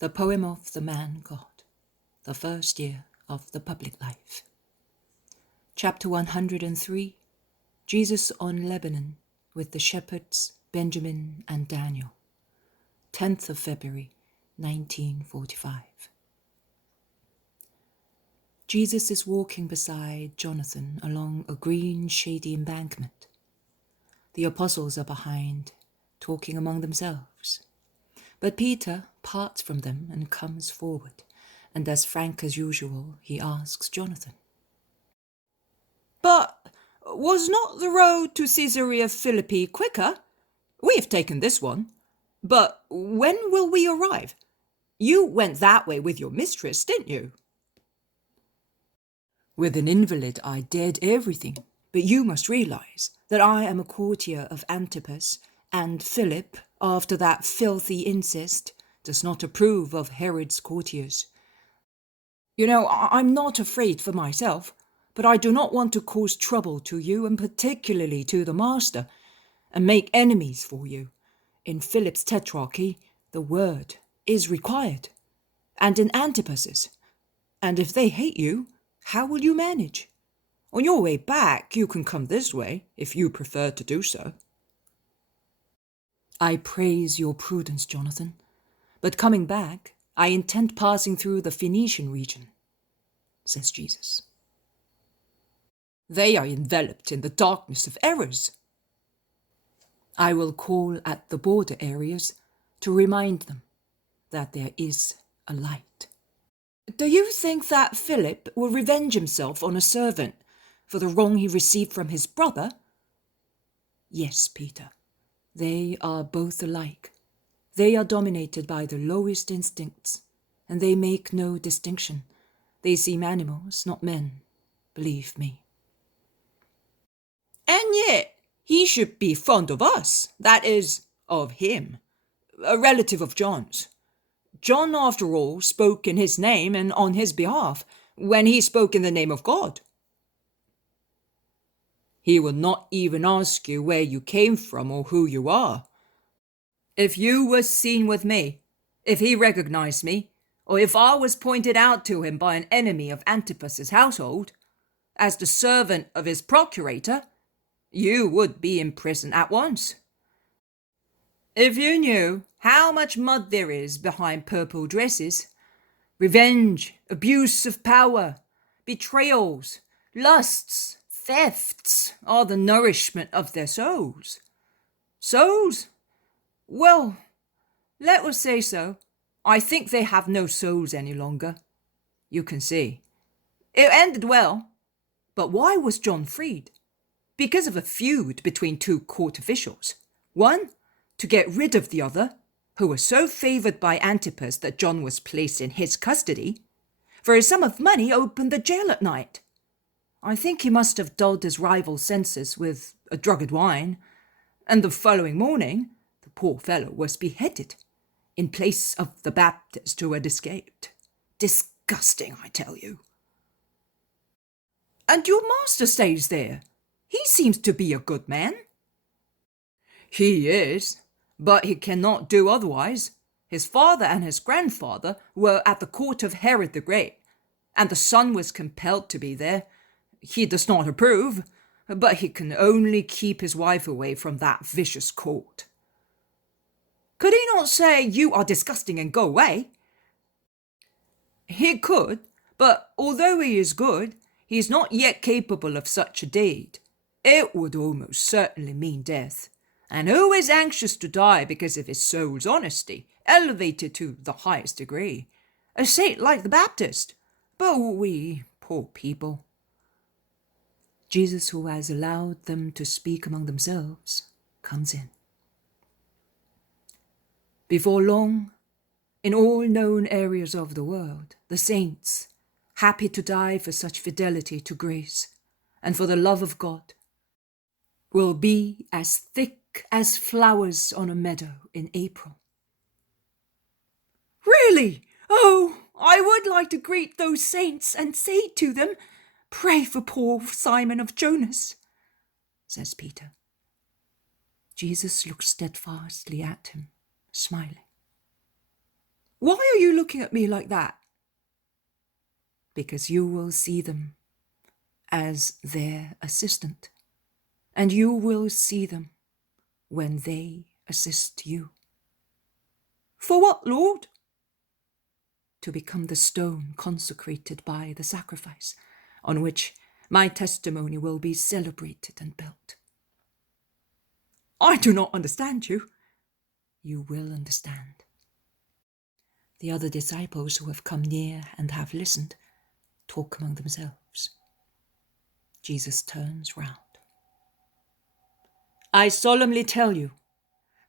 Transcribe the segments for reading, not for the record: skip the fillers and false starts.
The poem of the man God, the first year of the public life. Chapter 103, Jesus on Lebanon with the shepherds Benjamin and Daniel. 10th of February, 1945. Jesus is walking beside Jonathan along a green, shady embankment. The apostles are behind, talking among themselves. But Peter parts from them and comes forward, and as frank as usual, he asks Jonathan, "But was not the road to Caesarea Philippi quicker? We have taken this one. But when will we arrive? You went that way with your mistress, didn't you?" "With an invalid I dared everything, but you must realize that I am a courtier of Antipas, and Philip, after that filthy incest, does not approve of Herod's courtiers. I'm not afraid for myself, but I do not want to cause trouble to you, and particularly to the master, and make enemies for you. In Philip's tetrarchy, the word is required, and in Antipas's. And if they hate you, how will you manage? On your way back, you can come this way, if you prefer to do so." "I praise your prudence, Jonathan, but coming back, I intend passing through the Phoenician region," says Jesus. "They are enveloped in the darkness of errors." "I will call at the border areas to remind them that there is a light." "Do you think that Philip will revenge himself on a servant for the wrong he received from his brother?" "Yes, Peter. They are both alike. They are dominated by the lowest instincts, and they make no distinction. They seem animals, not men, believe me." "And yet he should be fond of us, that is, of him, a relative of John's. John, after all, spoke in his name and on his behalf, when he spoke in the name of God." "He will not even ask you where you came from or who you are. If you were seen with me, if he recognized me, or if I was pointed out to him by an enemy of Antipas's household, as the servant of his procurator, you would be in prison at once. If you knew how much mud there is behind purple dresses, revenge, abuse of power, betrayals, lusts, thefts are the nourishment of their souls. Souls? Well, let us say so. I think they have no souls any longer. You can see. It ended well. But why was John freed? Because of a feud between two court officials. One, to get rid of the other, who was so favoured by Antipas that John was placed in his custody. For a sum of money opened the jail at night. I think he must have dulled his rival's senses with a drugged wine, and the following morning the poor fellow was beheaded, in place of the Baptist who had escaped. Disgusting, I tell you." "And your master stays there. He seems to be a good man." "He is, but he cannot do otherwise. His father and his grandfather were at the court of Herod the Great, and the son was compelled to be there. He does not approve, but he can only keep his wife away from that vicious court." "Could he not say, 'You are disgusting and go away'?" "He could, but although he is good, he is not yet capable of such a deed. It would almost certainly mean death. And who is anxious to die because of his soul's honesty, elevated to the highest degree? A saint like the Baptist. But we, poor people." Jesus, who has allowed them to speak among themselves, comes in. Before long, in all known areas of the world, the saints, happy to die for such fidelity to grace and for the love of God, will be as thick as flowers on a meadow in April. "Really? Oh, I would like to greet those saints and say to them, 'Pray for poor Simon of Jonas,'" says Peter. Jesus looks steadfastly at him, smiling. Why are you looking at me like that? Because you will see them as their assistant, and you will see them when they assist you. For what, Lord? To become the stone consecrated by the sacrifice, on which my testimony will be celebrated and built. I do not understand you. You will understand. The other disciples who have come near and have listened talk among themselves. Jesus turns round. I solemnly tell you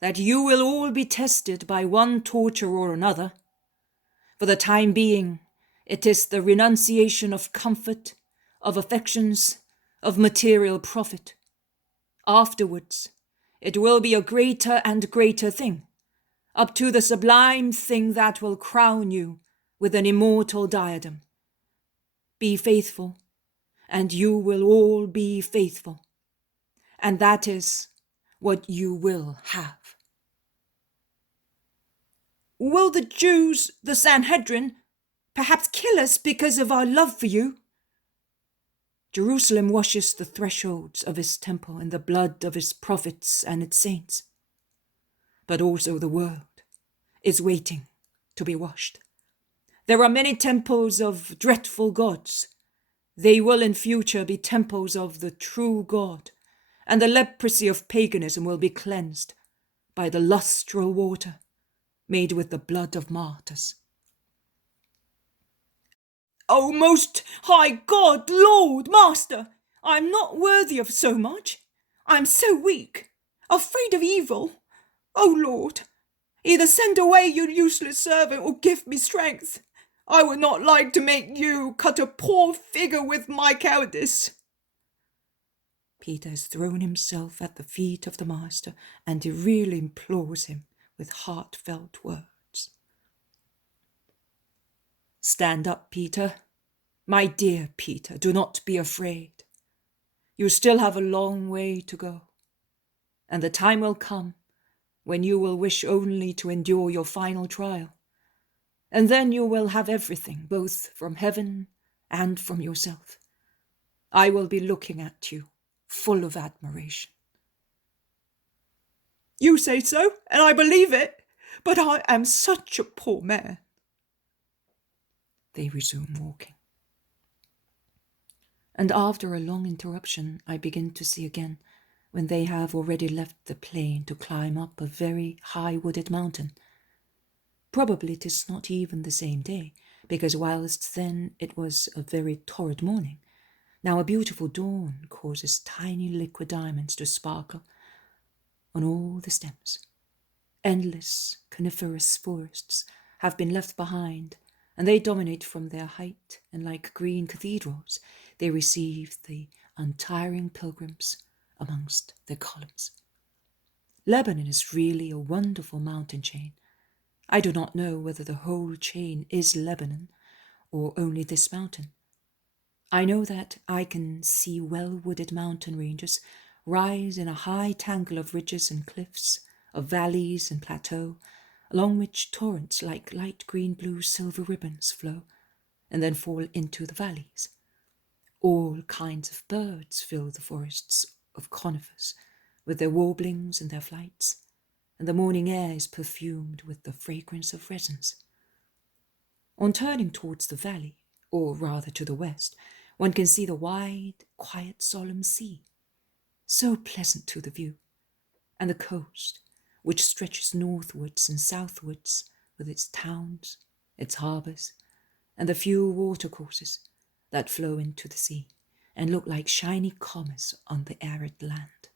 that you will all be tested by one torture or another. For the time being, it is the renunciation of comfort, of affections, of material profit. Afterwards, it will be a greater and greater thing, up to the sublime thing that will crown you with an immortal diadem. Be faithful, and you will all be faithful. And that is what you will have. Will the Jews, the Sanhedrin, perhaps kill us because of our love for you? Jerusalem washes the thresholds of its temple in the blood of its prophets and its saints. But also the world is waiting to be washed. There are many temples of dreadful gods. They will in future be temples of the true God, and the leprosy of paganism will be cleansed by the lustral water made with the blood of martyrs. O most high God, Lord, Master, I am not worthy of so much. I am so weak, afraid of evil. O Lord, either send away your useless servant or give me strength. I would not like to make you cut a poor figure with my cowardice. Peter has thrown himself at the feet of the Master, and he really implores him with heartfelt words. Stand up, Peter. My dear Peter, do not be afraid. You still have a long way to go, and the time will come when you will wish only to endure your final trial, and then you will have everything, both from heaven and from yourself. I will be looking at you, full of admiration. You say so, and I believe it, but I am such a poor man. They resume walking. And after a long interruption, I begin to see again, when they have already left the plain to climb up a very high wooded mountain. Probably it is not even the same day, because whilst then it was a very torrid morning, now a beautiful dawn causes tiny liquid diamonds to sparkle on all the stems. Endless coniferous forests have been left behind, and they dominate from their height, and like green cathedrals, they receive the untiring pilgrims amongst their columns. Lebanon is really a wonderful mountain chain. I do not know whether the whole chain is Lebanon or only this mountain. I know that I can see well-wooded mountain ranges rise in a high tangle of ridges and cliffs, of valleys and plateaux, along which torrents like light green blue silver ribbons flow, and then fall into the valleys. All kinds of birds fill the forests of conifers with their warblings and their flights, and the morning air is perfumed with the fragrance of resins. On turning towards the valley, or rather to the west, one can see the wide, quiet, solemn sea, so pleasant to the view, and the coast, which stretches northwards and southwards with its towns, its harbours, and the few watercourses that flow into the sea and look like shiny comets on the arid land.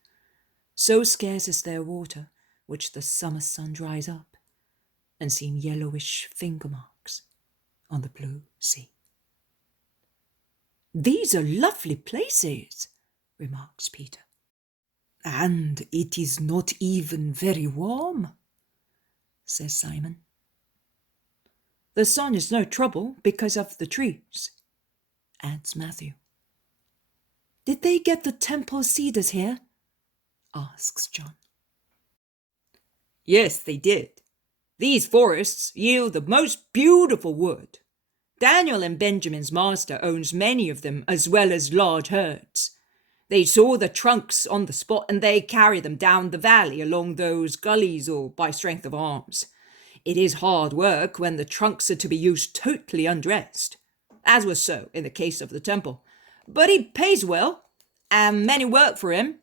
So scarce is their water, which the summer sun dries up, and seem yellowish finger marks on the blue sea. These are lovely places, remarks Peter. And it is not even very warm, says Simon. The sun is no trouble because of the trees, adds Matthew. Did they get the temple cedars here? Asks John. Yes, they did. These forests yield the most beautiful wood. Daniel and Benjamin's master owns many of them as well as large herds. They saw the trunks on the spot and they carry them down the valley along those gullies or by strength of arms. It is hard work when the trunks are to be used totally undressed, as was so in the case of the temple. But he pays well, and many work for him.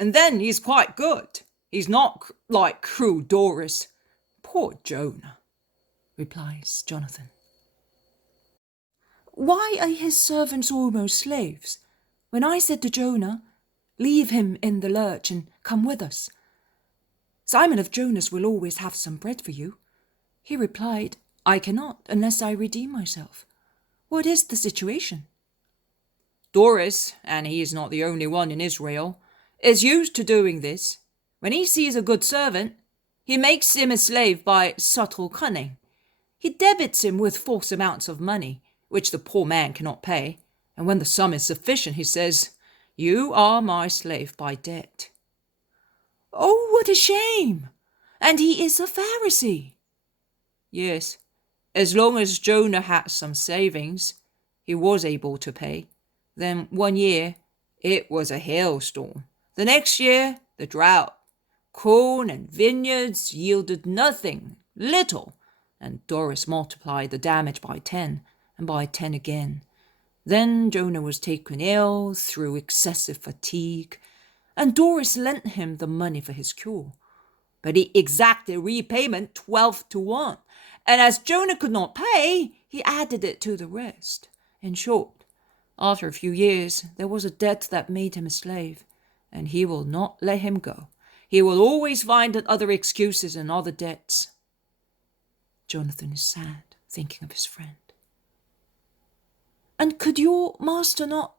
And then he's quite good. He's not like cruel Doris. Poor Jonah, replies Jonathan. Why are his servants almost slaves? When I said to Jonah, leave him in the lurch and come with us, Simon of Jonas will always have some bread for you. He replied, I cannot unless I redeem myself. What is the situation? Doris, and he is not the only one in Israel, is used to doing this. When he sees a good servant, he makes him a slave by subtle cunning. He debits him with false amounts of money, which the poor man cannot pay, and when the sum is sufficient, he says, You are my slave by debt. Oh, what a shame! And he is a Pharisee. Yes, as long as Jonah had some savings, he was able to pay. Then one year, it was a hailstorm. The next year, the drought. Corn and vineyards yielded nothing, little, and Doris multiplied the damage by 10, and by 10 again. Then Jonah was taken ill through excessive fatigue, and Doris lent him the money for his cure. But he exacted repayment 12 to 1, and as Jonah could not pay, he added it to the rest. In short, after a few years, there was a debt that made him a slave, and he will not let him go. He will always find other excuses and other debts. Jonathan is sad, thinking of his friend. And could your master not...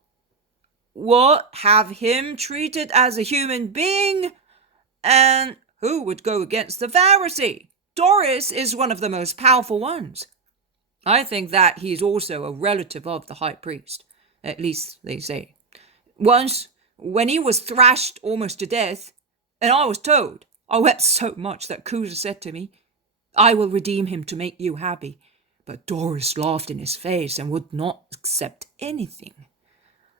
What? Have him treated as a human being? And who would go against the Pharisee? Doris is one of the most powerful ones. I think that he is also a relative of the high priest. At least they say. Once, when he was thrashed almost to death, and I was told, I wept so much that Cusa said to me, I will redeem him to make you happy. But Doris laughed in his face and would not accept anything.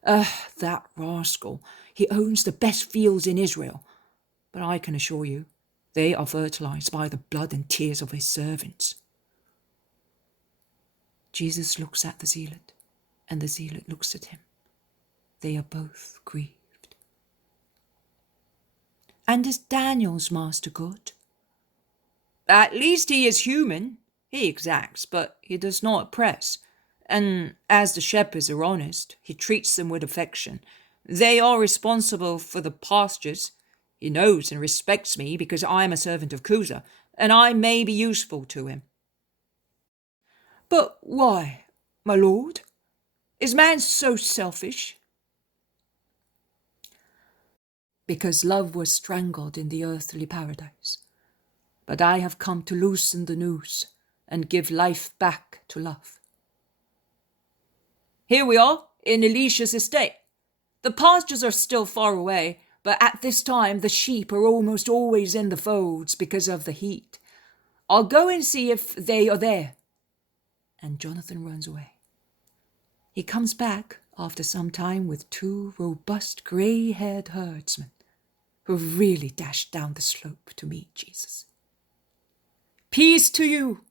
That rascal, he owns the best fields in Israel. But I can assure you, they are fertilized by the blood and tears of his servants. Jesus looks at the zealot, and the zealot looks at him. They are both grieved. And is Daniel's master good? At least he is human. He exacts, but he does not oppress. And as the shepherds are honest, he treats them with affection. They are responsible for the pastures. He knows and respects me because I am a servant of Cusa, and I may be useful to him. But why, my lord? Is man so selfish? Because love was strangled in the earthly paradise. But I have come to loosen the noose and give life back to love. Here we are, in Elisha's estate. The pastures are still far away, but at this time the sheep are almost always in the folds because of the heat. I'll go and see if they are there. And Jonathan runs away. He comes back after some time with 2 robust grey-haired herdsmen who really dashed down the slope to meet Jesus. Peace to you.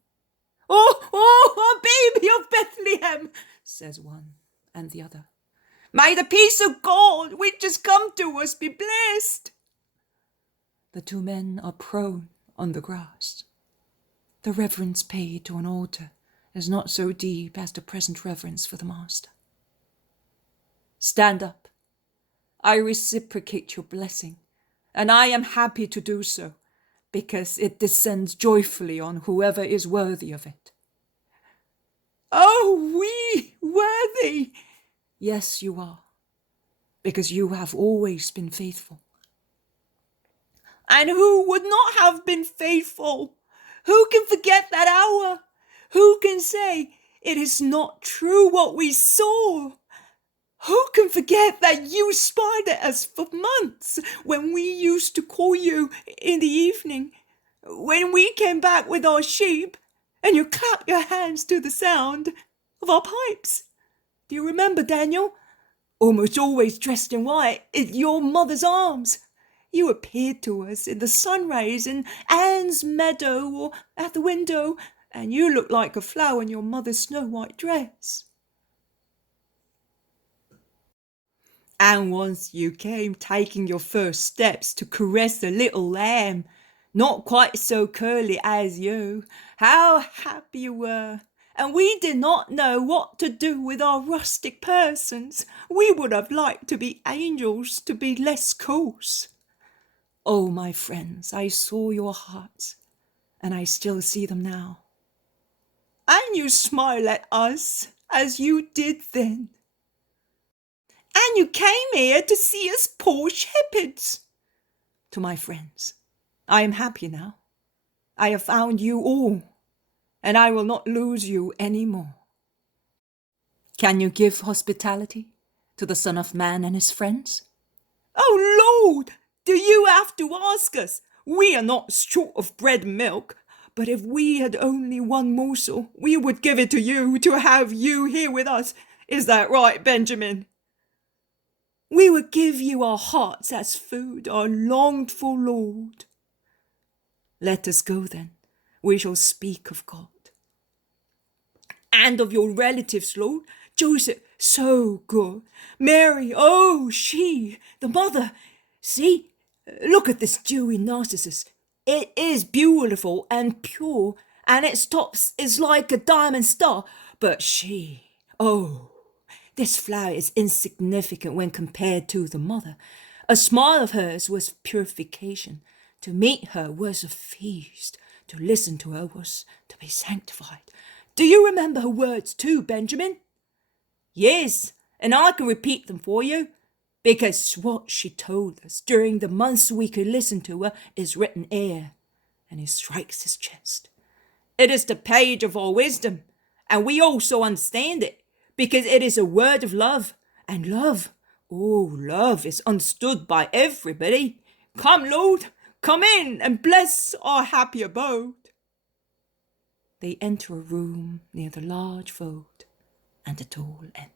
Oh, baby of Bethlehem, says one and the other. May the peace of God which has come to us be blessed. The 2 men are prone on the grass. The reverence paid to an altar is not so deep as the present reverence for the Master. Stand up. I reciprocate your blessing, and I am happy to do so, because it descends joyfully on whoever is worthy of it. Oh, we worthy! Yes, you are, because you have always been faithful. And who would not have been faithful? Who can forget that hour? Who can say, it is not true what we saw? Who can forget that you spied at us for months when we used to call you in the evening? when we came back with our sheep, and you clapped your hands to the sound of our pipes. Do you remember, Daniel? Almost always dressed in white, in your mother's arms. You appeared to us in the sun rays in Anne's meadow or at the window, and you looked like a flower in your mother's snow-white dress. And once you came taking your first steps to caress a little lamb, not quite so curly as you. How happy you were! And we did not know what to do with our rustic persons. We would have liked to be angels, to be less coarse. Oh, my friends, I saw your hearts, and I still see them now. And you smile at us as you did then. And you came here to see us poor shepherds. To my friends, I am happy now. I have found you all, and I will not lose you any more. Can you give hospitality to the Son of Man and his friends? Oh, Lord, do you have to ask us? We are not short of bread and milk, but if we had only one morsel, we would give it to you to have you here with us. Is that right, Benjamin? We would give you our hearts as food, our longed-for Lord. Let us go then. We shall speak of God. And of your relatives, Lord. Joseph, so good. Mary, oh, she, the mother. See, look at this dewy narcissus. It is beautiful and pure, and its top is like a diamond star. But she, oh, this flower is insignificant when compared to the mother. A smile of hers was purification. To meet her was a feast. To listen to her was to be sanctified. Do you remember her words too, Benjamin? Yes, and I can repeat them for you, because what she told us during the months we could listen to her is written here. And he strikes his chest. It is the page of our wisdom, and we also understand it, because it is a word of love, and love, oh, love is understood by everybody. Come, Lord, come in and bless our happy abode. They enter a room near the large vault, and it all ends.